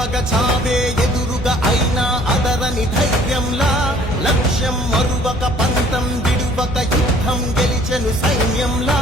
పగ చావే ఎదురుగా అయినా అదరని ధైర్యంలా లక్ష్యం మరువక పంతం విడువక యుద్ధం గెలిచెను సైన్యంలా